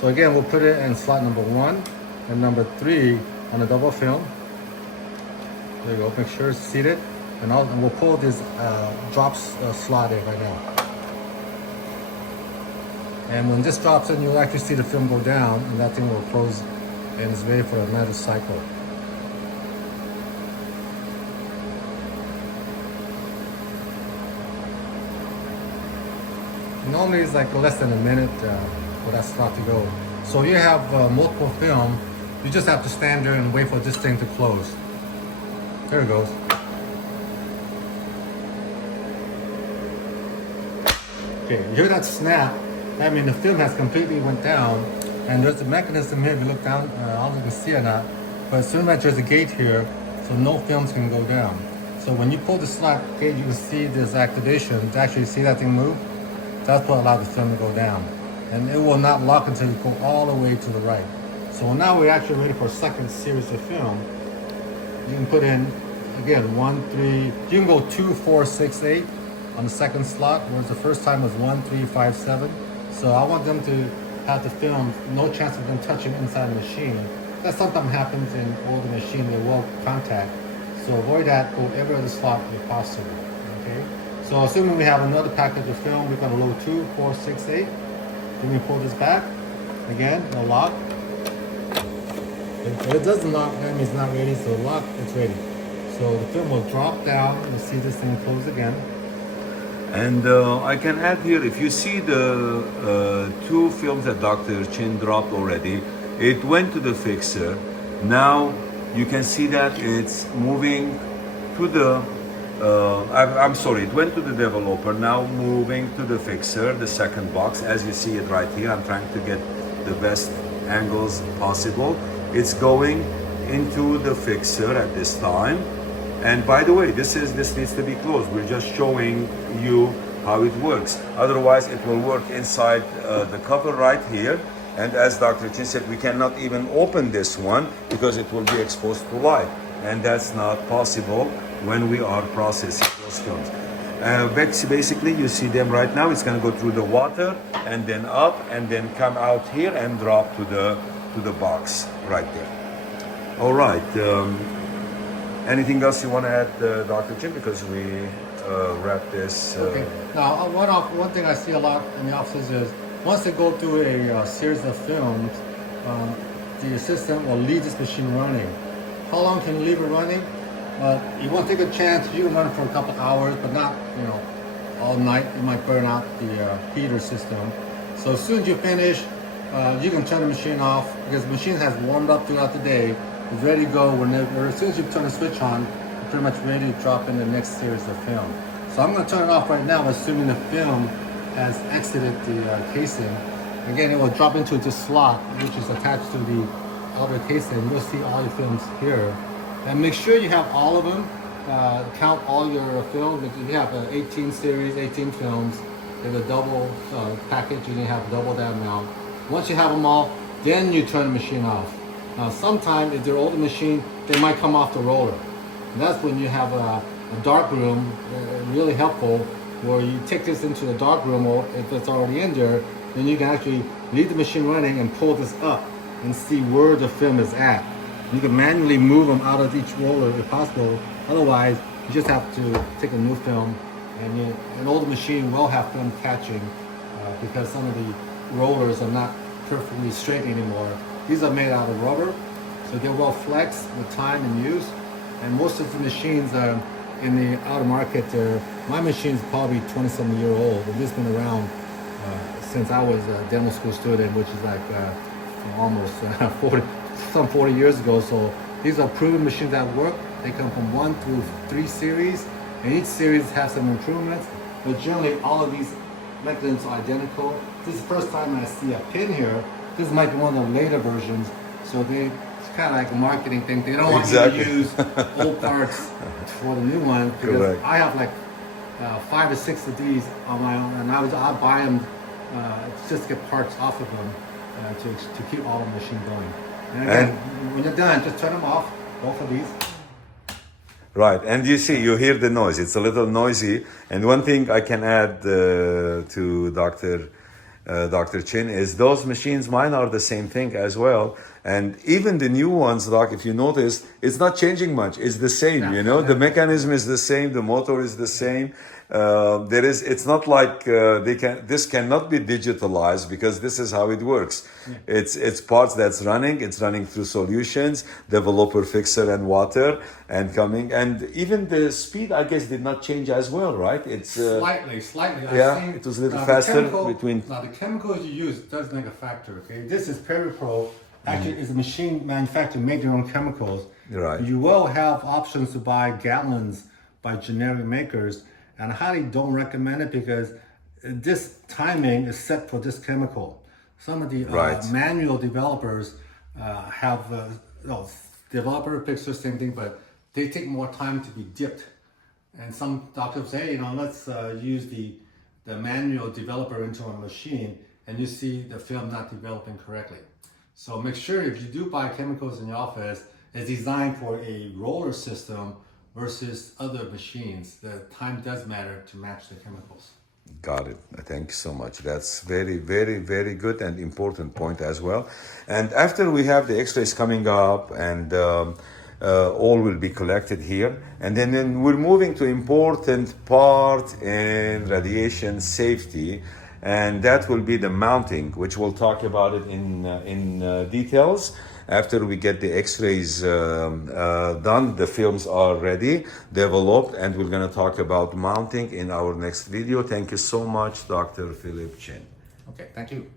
So again, we'll put it in slot number 1 and number 3 on the double film. There you go, make sure it's seated. And we'll pull this drops slot in right now. And when this drops in, you'll actually see the film go down, and that thing will close and is ready for another cycle. Normally it's like less than a minute for that slot to go. So you have multiple film, you just have to stand there and wait for this thing to close. There it goes. Okay, you hear that snap? That means the film has completely went down, and there's a mechanism here. If you look down, I don't know if you can see or not, but as soon as there's a gate here, so no films can go down. So when you pull the slot gate, you can see this activation. Actually, see that thing move? That's what allows the film to go down. And it will not lock until you go all the way to the right. So now we're actually ready for a second series of film. You can put in, again, 1, 3, you can go 2, 4, 6, 8 on the second slot, whereas the first time was 1, 3, 5, 7. So I want them to have the film, no chance of them touching inside the machine. That sometimes happens in older machines, they will contact. So avoid that, go every other slot if possible, okay? So assuming we have another package of film, we're gonna load 2, 4, 6, 8. Then we pull this back, again, no lock. If it doesn't lock, that means it's not ready, so lock, it's ready. So the film will drop down, you'll see this thing close again. And I can add here, if you see the 2 films that Dr. Chin dropped already, it went to the fixer. Now you can see that it's moving to the, I'm sorry, it went to the developer, now moving to the fixer, the second box, as you see it right here. I'm trying to get the best angles possible. It's going into the fixer at this time. And by the way, this needs to be closed. We're just showing you how it works. Otherwise, it will work inside the cover right here. And as Dr. Chin said, we cannot even open this one because it will be exposed to light. And that's not possible when we are processing those films. Basically, you see them right now. It's going to go through the water and then up and then come out here and drop to the box right there. All right. Anything else you want to add, Dr. Jim? Because we wrap this. Okay. Now, one thing I see a lot in the offices is once they go through a series of films, the assistant will leave this machine running. How long can you leave it running? You want to take a chance. You can run it for a couple hours, but not all night. You might burn out the heater system. So as soon as you finish, you can turn the machine off because the machine has warmed up throughout the day. It's ready to go whenever. As soon as you turn the switch on, you're pretty much ready to drop in the next series of film. So I'm going to turn it off right now, assuming the film has exited the casing. Again, it will drop into this slot, which is attached to the outer casing. You'll see all your films here. And make sure you have all of them. Count all your films. If you have 18 series, 18 films, there's a double package, and you have double that amount. Once you have them all, then you turn the machine off. Now, sometimes if they're older machine, they might come off the roller. And that's when you have a dark room, really helpful, where you take this into the dark room, or if it's already in there, then you can actually leave the machine running and pull this up and see where the film is at. You can manually move them out of each roller if possible. Otherwise, you just have to take a new film, and an older machine will have film catching because some of the rollers are not perfectly straight anymore. These are made out of rubber, so they will flex with time and use. And most of the machines in the outer market, my machine is probably 27 years old, and this has been around since I was a demo school student, which is like almost 40 years ago. So these are proven machines that work. They come from 1 through 3 series, and each series has some improvements, but generally all of these mechanisms are identical. This is the first time I see a pin here. This might be one of the later versions, so it's kind of like a marketing thing. They don't want you to use old parts for the new one, because correct. I have like 5 or 6 of these on my own, and I buy them just to get parts off of them to keep all the machine going. And again, when you're done, just turn them off, both of these. Right, and you hear the noise. It's a little noisy. And one thing I can add to Dr. Dr. Chin, is those machines, mine are the same thing as well. And even the new ones, Doc, if you notice, it's not changing much. It's the same, you know, the mechanism is the same, the motor is the same. It's not like this cannot be digitalized because this is how it works. It's parts that's running, it's running through solutions, developer, fixer, and water, and coming. And even the speed, I guess, did not change as well, right? It's slightly. Yeah, it was a little faster between. Now the chemicals you use does make a factor. Okay, this is PeriPro. Actually, is a machine manufacturer make their own chemicals. Right. You will have options to buy gallons by generic makers, and I highly don't recommend it because this timing is set for this chemical. Some of the manual developers have developer fixer, same thing, but they take more time to be dipped. And some doctors say, let's use the manual developer into a machine, and you see the film not developing correctly. So make sure if you do buy chemicals in your office, it's designed for a roller system versus other machines. The time does matter to match the chemicals. Got it. Thank you so much. That's very, very, very good and important point as well. And after we have the x-rays coming up and all will be collected here. And then we're moving to important part in radiation safety. And that will be the mounting, which we'll talk about it in details. After we get the x-rays done, the films are ready, developed, and we're going to talk about mounting in our next video. Thank you so much, Dr. Philip Chin. Okay, thank you.